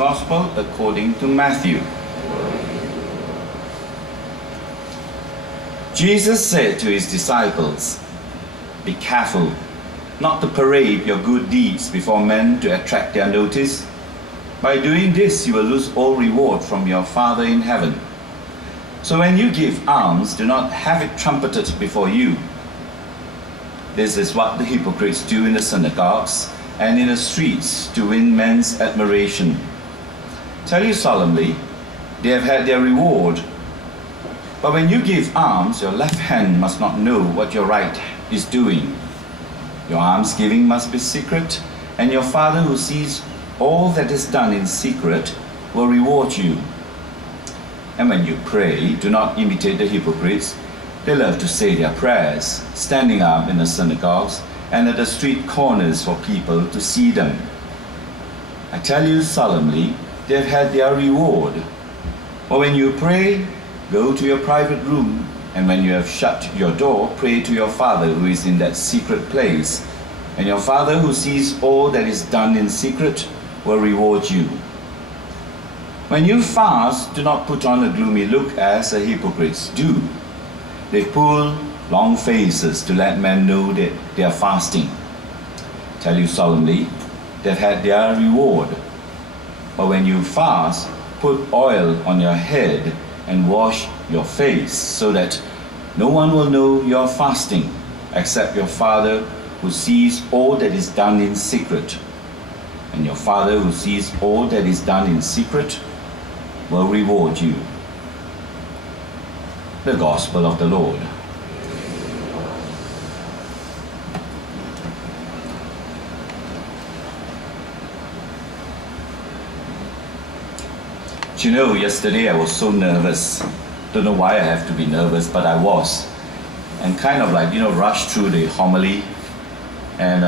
Gospel according to Matthew. Jesus said to his disciples, "Be careful not to parade your good deeds before men to attract their notice. By doing this, you will lose all reward from your Father in heaven. So when you give alms, do not have it trumpeted before you. This is what the hypocrites do in the synagogues and in the streets to win men's admiration. Tell you solemnly, they have had their reward. But when you give alms, your left hand must not know what your right is doing. Your almsgiving must be secret, and your Father who sees all that is done in secret will reward you. And when you pray, do not imitate the hypocrites. They love to say their prayers, standing up in the synagogues and at the street corners for people to see them. I tell you solemnly, they have had their reward. But when you pray, go to your private room, and when you have shut your door, pray to your Father who is in that secret place. And your Father who sees all that is done in secret will reward you. When you fast, do not put on a gloomy look as the hypocrites do. They pull long faces to let men know that they are fasting. Tell you solemnly, they've had their reward. But when you fast, put oil on your head and wash your face, so that no one will know you're fasting, except your Father who sees all that is done in secret. And your Father who sees all that is done in secret will reward you." The Gospel of the Lord. You know, yesterday I was so nervous. Don't know why I have to be nervous, but I was. And kind of like, rushed through the homily. And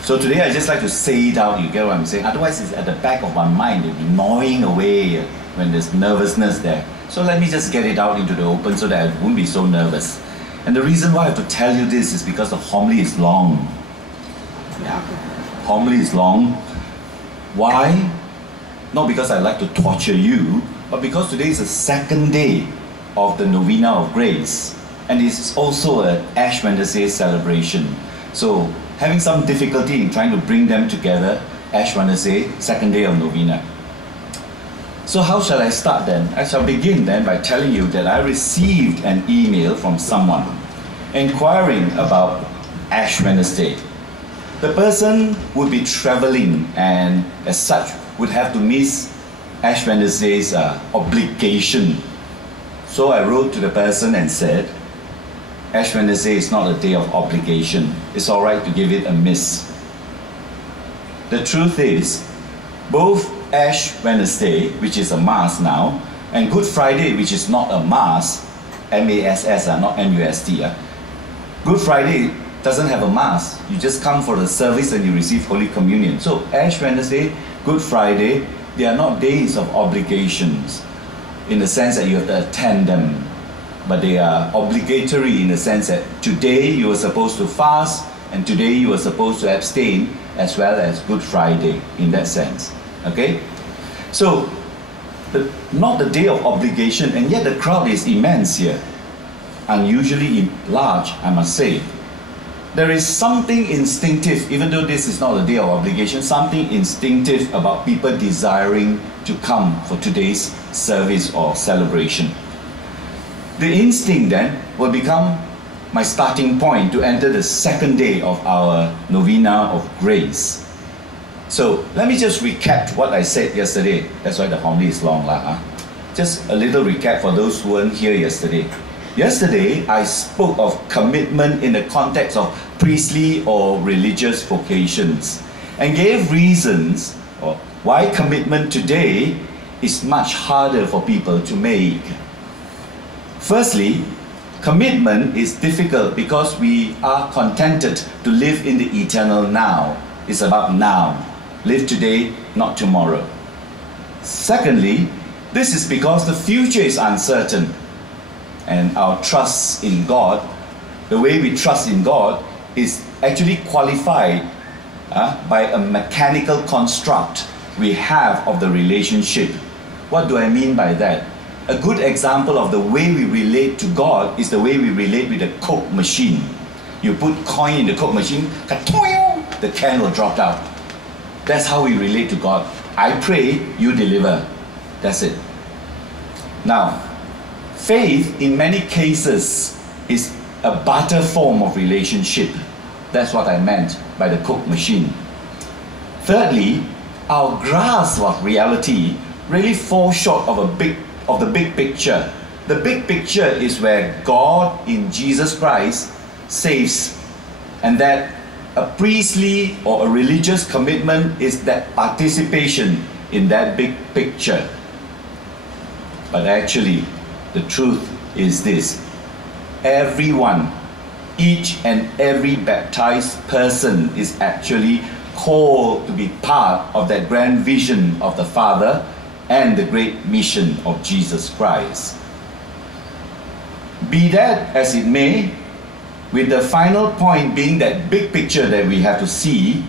so today I just like to say it out, you get what I'm saying? Otherwise it's at the back of my mind, it'll be gnawing away when there's nervousness there. So let me just get it out into the open so that I won't be so nervous. And the reason why I have to tell you this is because the homily is long. Yeah, homily is long. Why? Not because I like to torture you, but because today is the second day of the Novena of Grace. And it's also an Ash Wednesday celebration. So having some difficulty in trying to bring them together, Ash Wednesday, second day of Novena. So how shall I start then? I shall begin then by telling you that I received an email from someone inquiring about Ash Wednesday. The person would be traveling and as such would have to miss Ash Wednesday's obligation. So I wrote to the person and said, Ash Wednesday is not a day of obligation. It's all right to give it a miss. The truth is, both Ash Wednesday, which is a Mass now, and Good Friday, which is not a Mass, M-A-S-S, not M-U-S-T. Good Friday doesn't have a Mass. You just come for the service and you receive Holy Communion. So Ash Wednesday, Good Friday, they are not days of obligations in the sense that you have to attend them. But they are obligatory in the sense that today you are supposed to fast and today you are supposed to abstain, as well as Good Friday in that sense. Okay? So, not the day of obligation, and yet the crowd is immense here. Unusually large, I must say. There is something instinctive, even though this is not a day of obligation, something instinctive about people desiring to come for today's service or celebration. The instinct then will become my starting point to enter the second day of our Novena of Grace. So let me just recap what I said yesterday. That's why the homily is long. Just a little recap for those who weren't here yesterday. Yesterday, I spoke of commitment in the context of priestly or religious vocations and gave reasons why commitment today is much harder for people to make. Firstly, commitment is difficult because we are contented to live in the eternal now. It's about now. Live today, not tomorrow. Secondly, this is because the future is uncertain. And our trust in God, the way we trust in God, is actually qualified by a mechanical construct we have of the relationship. What do I mean by that? A good example of the way we relate to God is the way we relate with a Coke machine. You put coin in the Coke machine, the can will drop out. That's how we relate to God. I pray, you deliver. That's it. Now, faith in many cases is a barter form of relationship. That's what I meant by the Coke machine. Thirdly, our grasp of reality really falls short of the big picture. The big picture is where God in Jesus Christ saves, and that a priestly or a religious commitment is that participation in that big picture. But actually, the truth is this: everyone, each and every baptized person is actually called to be part of that grand vision of the Father and the great mission of Jesus Christ. Be that as it may, with the final point being that big picture that we have to see,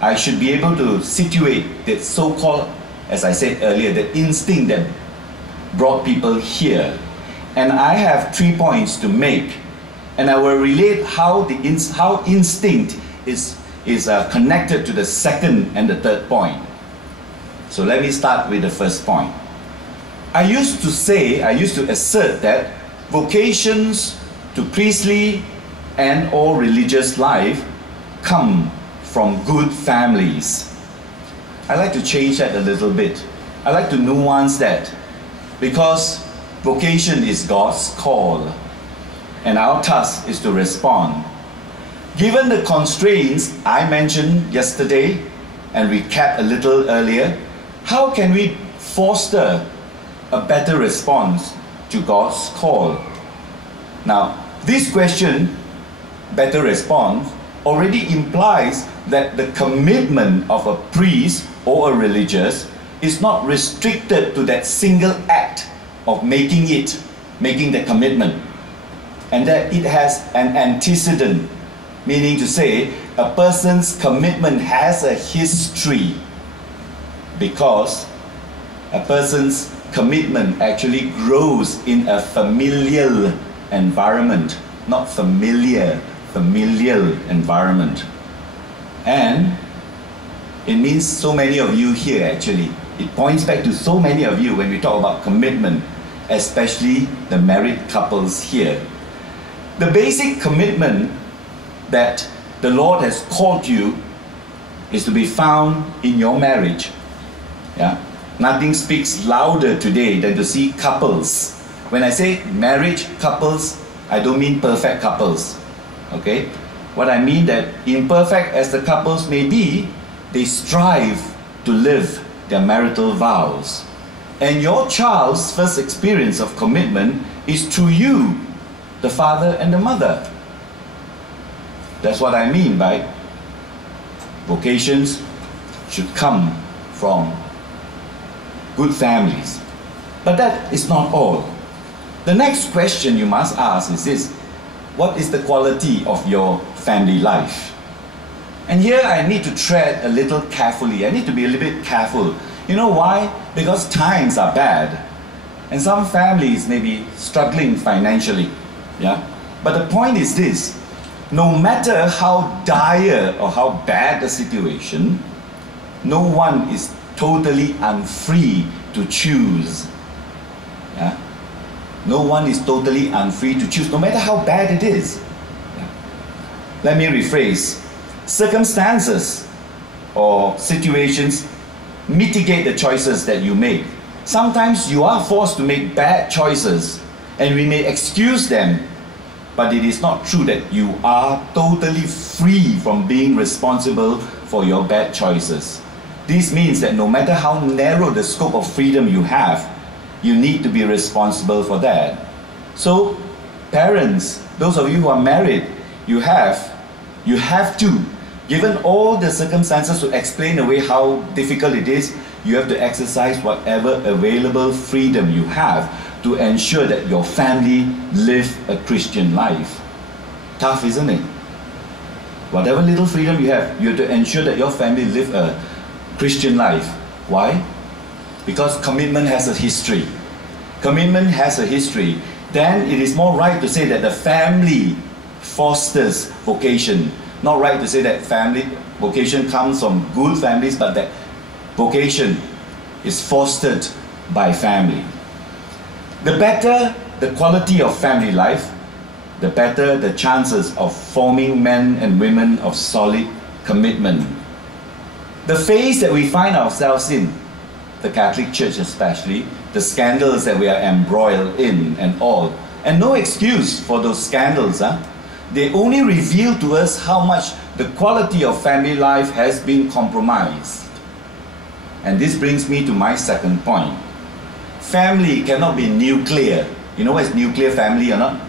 I should be able to situate that so-called, as I said earlier, the instinct that brought people here. And I have 3 points to make, and I will relate how instinct is connected to the second and the third point. So let me start with the first point. I used to assert that vocations to priestly and or religious life come from good families. I like to change that a little bit. I like to nuance that, because vocation is God's call, and our task is to respond. Given the constraints I mentioned yesterday and recapped a little earlier, how can we foster a better response to God's call? Now, this question, better response, already implies that the commitment of a priest or a religious is not restricted to that single act of making the commitment, and that it has an antecedent, meaning to say a person's commitment has a history, because a person's commitment actually grows in a familial environment, not familial environment. And it means so many of you here actually. It points back to so many of you when we talk about commitment, especially the married couples here. The basic commitment that the Lord has called you is to be found in your marriage. Yeah? Nothing speaks louder today than to see couples. When I say marriage couples, I don't mean perfect couples. Okay? What I mean that imperfect as the couples may be, they strive to live their marital vows. And your child's first experience of commitment is through you, the father and the mother. That's what I mean by vocations should come from good families. But that is not all. The next question you must ask is this: what is the quality of your family life? And here I need to tread a little carefully. I need to be a little bit careful. You know why? Because times are bad. And some families may be struggling financially. Yeah? But the point is this: no matter how dire or how bad the situation, no one is totally unfree to choose. Yeah? No one is totally unfree to choose, no matter how bad it is. Yeah? Let me rephrase. Circumstances or situations mitigate the choices that you make. Sometimes you are forced to make bad choices, and we may excuse them, but it is not true that you are totally free from being responsible for your bad choices. This means that no matter how narrow the scope of freedom you have, you need to be responsible for that. So, parents, those of you who are married, you have to, given all the circumstances to explain away how difficult it is, you have to exercise whatever available freedom you have to ensure that your family live a Christian life. Tough, isn't it? Whatever little freedom you have to ensure that your family live a Christian life. Why? Because commitment has a history. Commitment has a history. Then it is more right to say that the family fosters vocation. Not right to say that family vocation comes from good families, but that vocation is fostered by family. The better the quality of family life, the better the chances of forming men and women of solid commitment. The phase that we find ourselves in, the Catholic Church especially, the scandals that we are embroiled in and all, and no excuse for those scandals, they only reveal to us how much the quality of family life has been compromised. And this brings me to my second point. Family cannot be nuclear. You know what is nuclear family or not?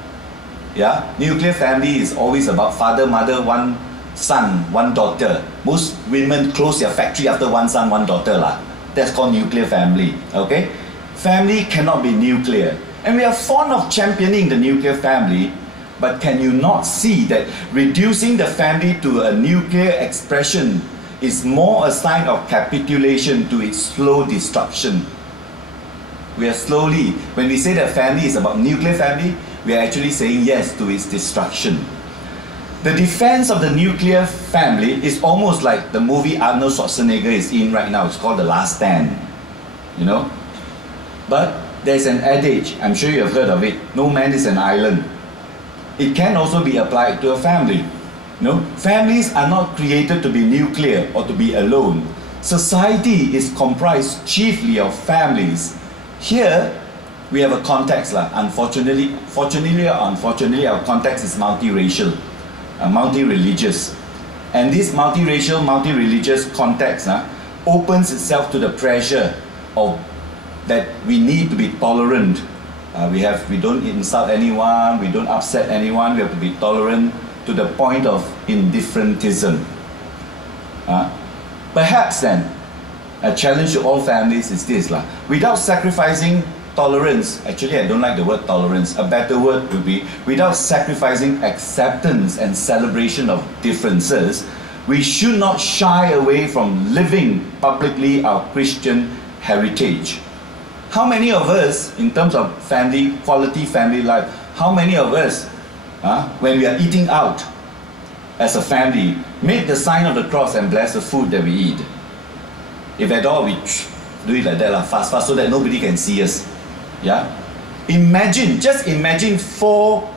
Yeah? Nuclear family is always about father, mother, one son, one daughter. Most women close their factory after one son, one daughter lah. That's called nuclear family. Okay? Family cannot be nuclear. And we are fond of championing the nuclear family, but can you not see that reducing the family to a nuclear expression is more a sign of capitulation to its slow destruction? We are slowly, when we say that family is about nuclear family, we are actually saying yes to its destruction. The defense of the nuclear family is almost like the movie Arnold Schwarzenegger is in right now. It's called The Last Stand. You know? But there's an adage, I'm sure you have heard of it, no man is an island. It can also be applied to a family. No? Families are not created to be nuclear or to be alone. Society is comprised chiefly of families. Here, we have a context. Unfortunately or unfortunately, our context is multiracial, multi-religious. And this multiracial, multi-religious context opens itself to the pressure of that we need to be tolerant. We don't insult anyone, we don't upset anyone, we have to be tolerant to the point of indifferentism. Perhaps then, a challenge to all families is this. Without sacrificing tolerance, actually I don't like the word tolerance, a better word would be without sacrificing acceptance and celebration of differences, we should not shy away from living publicly our Christian heritage. How many of us, in terms of family, quality family life, how many of us, when we are eating out as a family, make the sign of the cross and bless the food that we eat? If at all, we do it like that, fast, so that nobody can see us. Yeah? Just imagine 4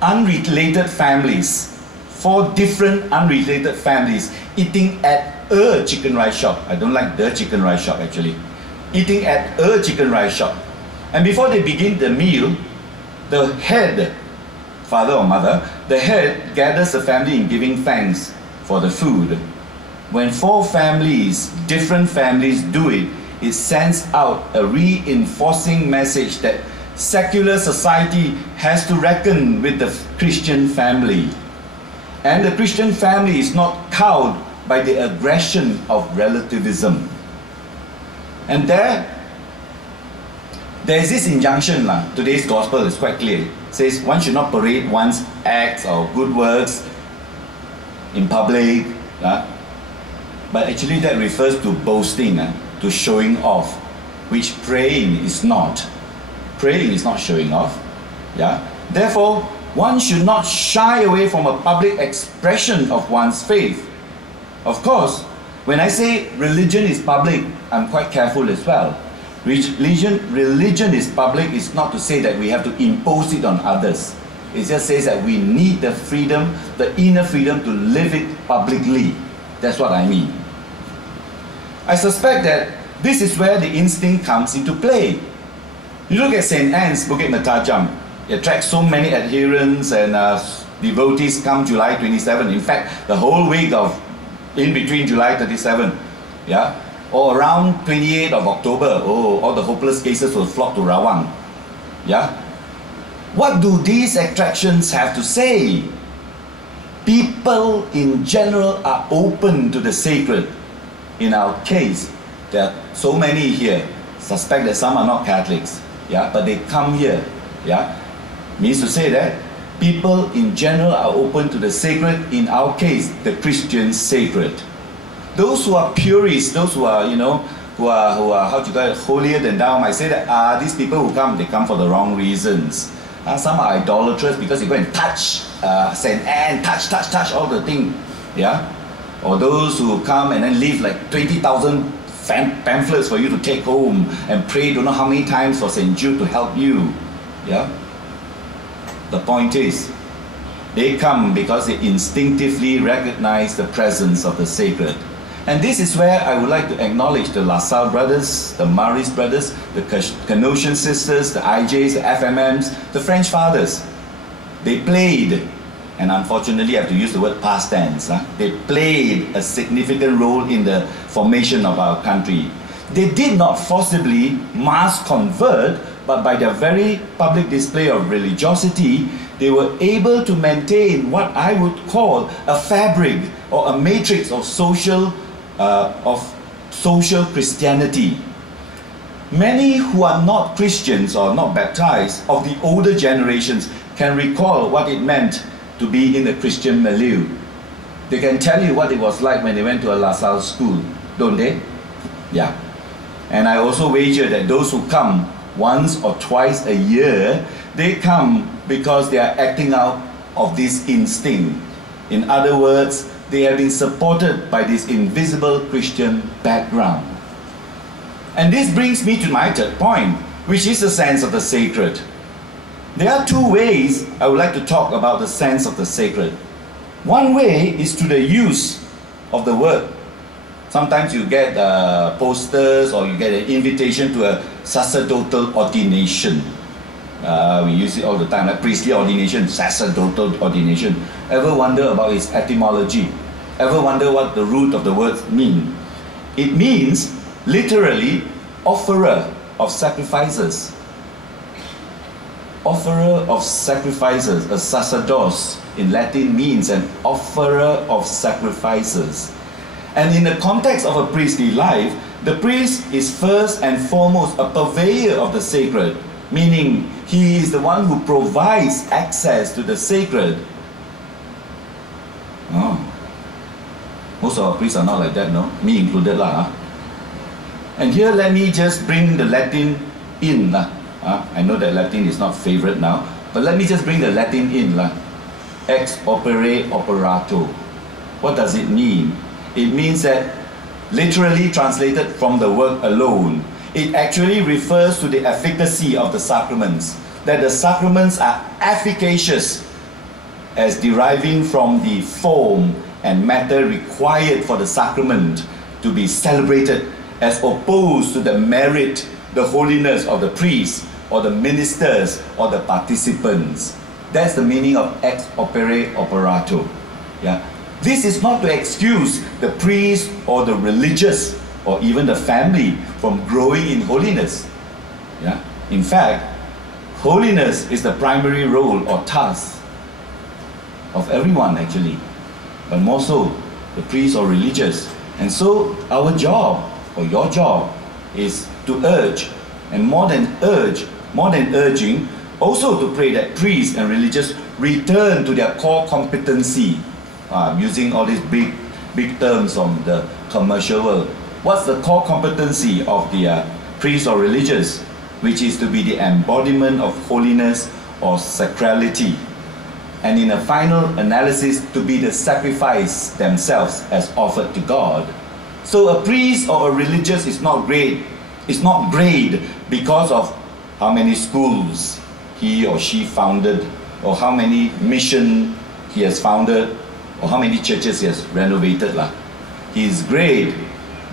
unrelated families, 4 different unrelated families eating at a chicken rice shop. I don't like the chicken rice shop actually. Eating at a chicken rice shop. And before they begin the meal, the head, father or mother, the head gathers the family in giving thanks for the food. When 4 families, different families do it, it sends out a reinforcing message that secular society has to reckon with the Christian family. And the Christian family is not cowed by the aggression of relativism. And there is this injunction, today's gospel is quite clear. It says one should not parade one's acts or good works in public. But actually that refers to boasting, to showing off, which praying is not. Praying is not showing off. Therefore, one should not shy away from a public expression of one's faith. Of course, when I say religion is public, I'm quite careful as well. Religion is public is not to say that we have to impose it on others. It just says that we need the freedom, the inner freedom to live it publicly. That's what I mean. I suspect that this is where the instinct comes into play. You look at St. Anne's, Bukit Mertajam. It attracts so many adherents and devotees come July 27. In fact, the whole week of in between July 37, or around 28th of October, all the hopeless cases will flock to Rawang. What do these attractions have to say? People in general are open to the sacred. In our case, there are so many here, suspect that some are not Catholics, but they come here. Means to say that people in general are open to the sacred, in our case, the Christian sacred. Those who are purists, those who are, who are how to call it, holier than thou might say that these people who come, they come for the wrong reasons. Some are idolatrous because they go and touch St. Anne, touch all the thing, yeah. Or those who come and then leave like 20,000 pamphlets for you to take home and pray don't know how many times for St. Jude to help you, yeah. The point is, they come because they instinctively recognize the presence of the sacred. And this is where I would like to acknowledge the La Salle brothers, the Maris brothers, the Canossian sisters, the IJs, the FMMs, the French fathers. They played, and unfortunately I have to use the word past tense, they played a significant role in the formation of our country. They did not forcibly mass convert, but by their very public display of religiosity, they were able to maintain what I would call a fabric or a matrix of social Christianity. Many who are not Christians or not baptized of the older generations can recall what it meant to be in the Christian milieu. They can tell you what it was like when they went to a La Salle school, don't they? Yeah. And I also wager that those who come once or twice a year, they come because they are acting out of this instinct. In other words, they have been supported by this invisible Christian background. And this brings me to my third point, which is the sense of the sacred. There are two ways I would like to talk about the sense of the sacred. One way is through the use of the word. Sometimes you get posters or you get an invitation to a sacerdotal ordination. We use it all the time, like priestly ordination, sacerdotal ordination. Ever wonder about its etymology? Ever wonder what the root of the words mean? It means literally offerer of sacrifices. Offerer of sacrifices. A sacerdos in Latin means an offerer of sacrifices. And in the context of a priestly life, the priest is first and foremost a purveyor of the sacred, meaning he is the one who provides access to the sacred. Oh. Most of our priests are not like that, no? Me included lah. And here let me just bring the Latin in lah. I know that Latin is not favorite now, but let me just bring the Latin in lah. Ex opere operato. What does it mean? It means that, literally translated from the word alone, it actually refers to the efficacy of the sacraments, that the sacraments are efficacious as deriving from the form and matter required for the sacrament to be celebrated, as opposed to the merit, the holiness of the priest or the ministers or the participants. That's the meaning of ex opere operato. Yeah. This is not to excuse the priest or the religious or even the family from growing in holiness. Yeah? In fact, holiness is the primary role or task of everyone actually, but more so the priest or religious. And so our job or your job is to urge, and more than urging, also to pray that priests and religious return to their core competency. Using all these big terms from the commercial world. What's the core competency of the priest or religious? Which is to be the embodiment of holiness or sacrality. And in a final analysis, to be the sacrifice themselves as offered to God. So a priest or a religious is not great. It's not great because of how many schools he or she founded, or how many mission he has founded, or how many churches he has renovated. He is great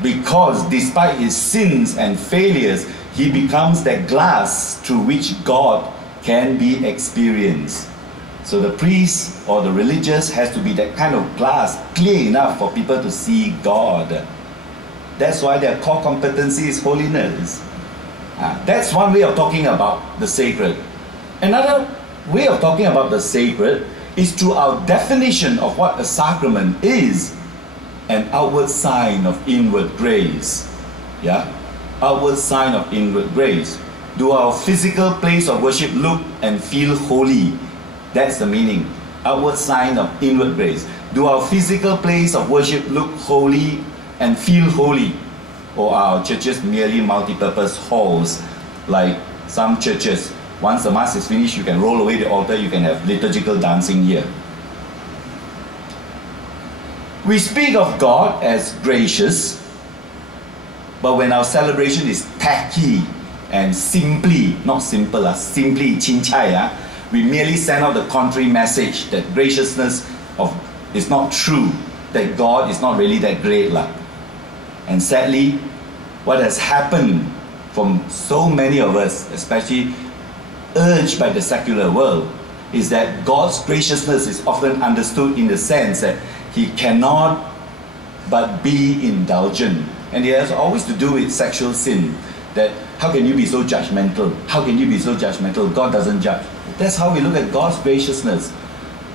because despite his sins and failures, he becomes that glass through which God can be experienced. So the priest or the religious has to be that kind of glass, clear enough for people to see God. That's why their core competency is holiness. That's one way of talking about the sacred. Another way of talking about the sacred is through our definition of what a sacrament is: an outward sign of inward grace. Yeah? Outward sign of inward grace. Do our physical place of worship look and feel holy? That's the meaning. Outward sign of inward grace. Do our physical place of worship look holy and feel holy? Or are our churches merely multi-purpose halls like some churches? Once the Mass is finished, you can roll away the altar, you can have liturgical dancing here. We speak of God as gracious, but when our celebration is tacky and simply, not simple, simply chin-chai, we merely send out the contrary message that graciousness is not true, that God is not really that great. And sadly, what has happened from so many of us, especially urged by the secular world, is that God's graciousness is often understood in the sense that He cannot but be indulgent. And it has always to do with sexual sin. That how can you be so judgmental? How can you be so judgmental? God doesn't judge. That's how we look at God's graciousness.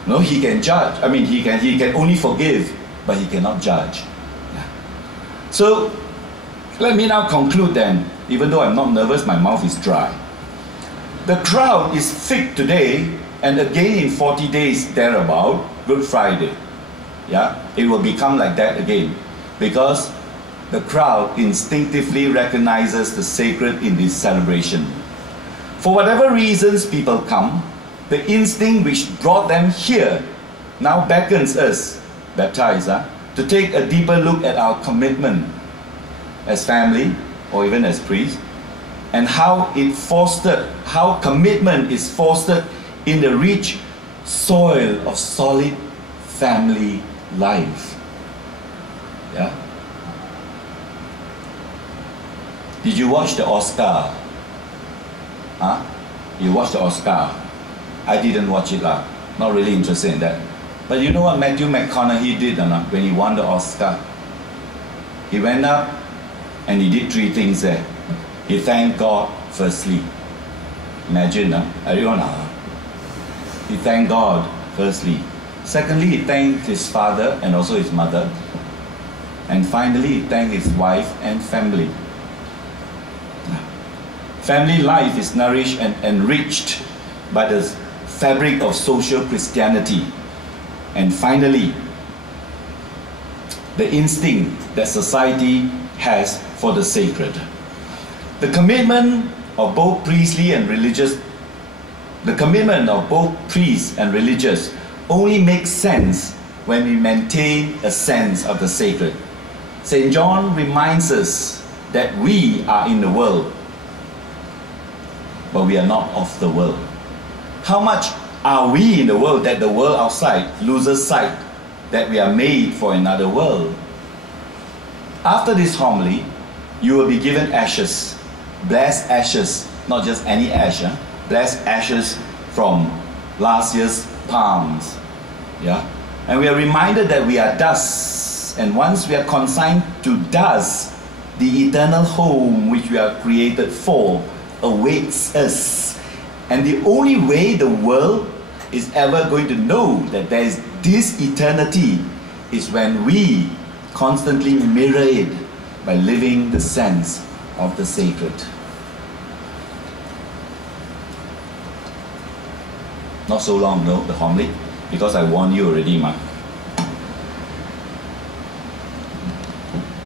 No, He can judge. I mean, He can only forgive, but He cannot judge. Yeah. So, let me now conclude then. Even though I'm not nervous, my mouth is dry. The crowd is thick today, and again in 40 days thereabout, Good Friday. Yeah, it will become like that again, because the crowd instinctively recognizes the sacred in this celebration. For whatever reasons people come, the instinct which brought them here now beckons us, baptized, to take a deeper look at our commitment as family or even as priests, and how commitment is fostered in the rich soil of solid family life. Yeah. Did you watch the Oscar? Huh? You watched the Oscar? I didn't watch it lah. Not really interested in that. But you know what Matthew McConaughey did when he won the Oscar? He went up and he did 3 things there. He thanked God firstly. Imagine, everyone. He thanked God firstly. Secondly, he thanked his father and also his mother. And finally, he thanked his wife and family. Family life is nourished and enriched by the fabric of social Christianity. And finally, the instinct that society has for the sacred. The commitment of both priestly and religious, only makes sense when we maintain a sense of the sacred. St. John reminds us that we are in the world, but we are not of the world. How much are we in the world that the world outside loses sight that we are made for another world? After this homily, you will be given ashes, blessed ashes, not just any ash, blessed ashes from last year's palms. Yeah? And we are reminded that we are dust, and once we are consigned to dust, the eternal home which we are created for awaits us. And the only way the world is ever going to know that there is this eternity is when we constantly mirror it by living the sense of the sacred. Not so long, no, the homily, because I warned you already, ma.